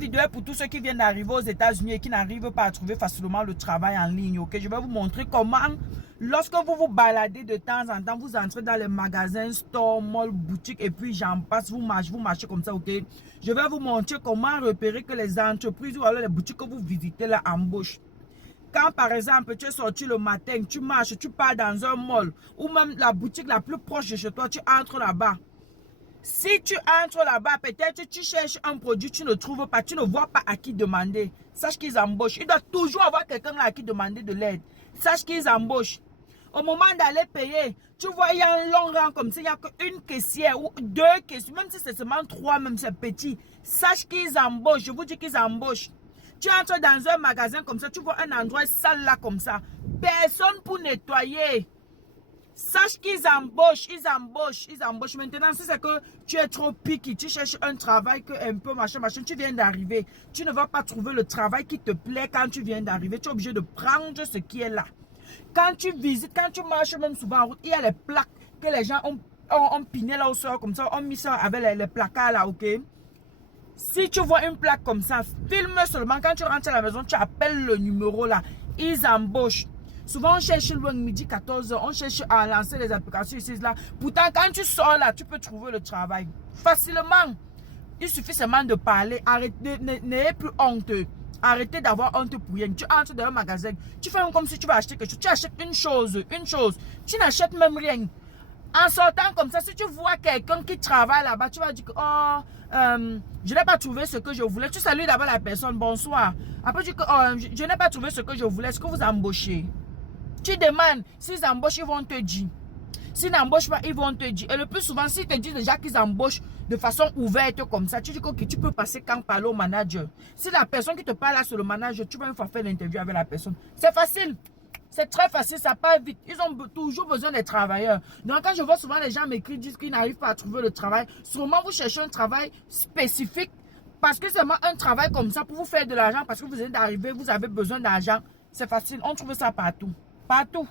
vidéo est pour tous ceux qui viennent d'arriver aux États-Unis et qui n'arrivent pas à trouver facilement le travail en ligne. Ok, je vais vous montrer comment, lorsque vous vous baladez de temps en temps, vous entrez dans les magasins, stores, malls, boutiques et puis j'en passe, vous marchez comme ça. Ok, je vais vous montrer comment repérer que les entreprises ou alors les boutiques que vous visitez là embauchent. Quand par exemple tu es sorti le matin, tu marches, tu pars dans un mall ou même la boutique la plus proche de chez toi, tu entres là-bas. Si tu entres là-bas, peut-être tu cherches un produit, tu ne trouves pas, tu ne vois pas à qui demander. Sache qu'ils embauchent. Il doit toujours avoir quelqu'un là à qui demander de l'aide. Sache qu'ils embauchent. Au moment d'aller payer, tu vois, il y a un long rang comme ça, il n'y a qu'une caissière ou deux caissières, même si c'est seulement trois, même c'est petit. Sache qu'ils embauchent. Je vous dis qu'ils embauchent. Tu entres dans un magasin comme ça, tu vois un endroit sale là comme ça. Personne pour nettoyer. Sache qu'ils embauchent, ils embauchent. Maintenant, si c'est que tu es trop piqué, tu cherches un travail que un peu machin, tu viens d'arriver. Tu ne vas pas trouver le travail qui te plaît quand tu viens d'arriver. Tu es obligé de prendre ce qui est là. Quand tu visites, quand tu marches même souvent en route, il y a les plaques que les gens ont piné là au sol comme ça, ont mis ça avec les placards là, ok? Si tu vois une plaque comme ça, filme seulement. Quand tu rentres à la maison, tu appelles le numéro là. Ils embauchent. Souvent, on cherche loin, midi 14h, on cherche à lancer les applications ici, là. Pourtant, quand tu sors là, tu peux trouver le travail facilement. Il suffit seulement de parler. Arrêtez, n'ayez plus honte. Arrêtez d'avoir honte pour rien. Tu entres dans un magasin, tu fais comme si tu vas acheter quelque chose. Tu achètes une chose. Tu n'achètes même rien. En sortant comme ça, si tu vois quelqu'un qui travaille là-bas, tu vas dire que oh, je n'ai pas trouvé ce que je voulais. Tu salues d'abord la personne, bonsoir. Après, tu dis que oh, je n'ai pas trouvé ce que je voulais. Est-ce que vous embauchez? Tu demandes, s'ils embauchent, ils vont te dire. S'ils n'embauchent pas, ils vont te dire. Et le plus souvent, s'ils te disent déjà qu'ils embauchent de façon ouverte comme ça, tu dis que tu peux passer quand parler au manager. Si la personne qui te parle là, c'est le manager, tu vas une fois faire l'interview avec la personne. C'est facile. C'est très facile, ça part vite. Ils ont toujours besoin des travailleurs. Donc, quand je vois souvent les gens m'écrire, disent qu'ils n'arrivent pas à trouver le travail, sûrement vous cherchez un travail spécifique parce que c'est seulement un travail comme ça pour vous faire de l'argent, parce que vous êtes arrivé, vous avez besoin d'argent. C'est facile, on trouve ça partout. Partout.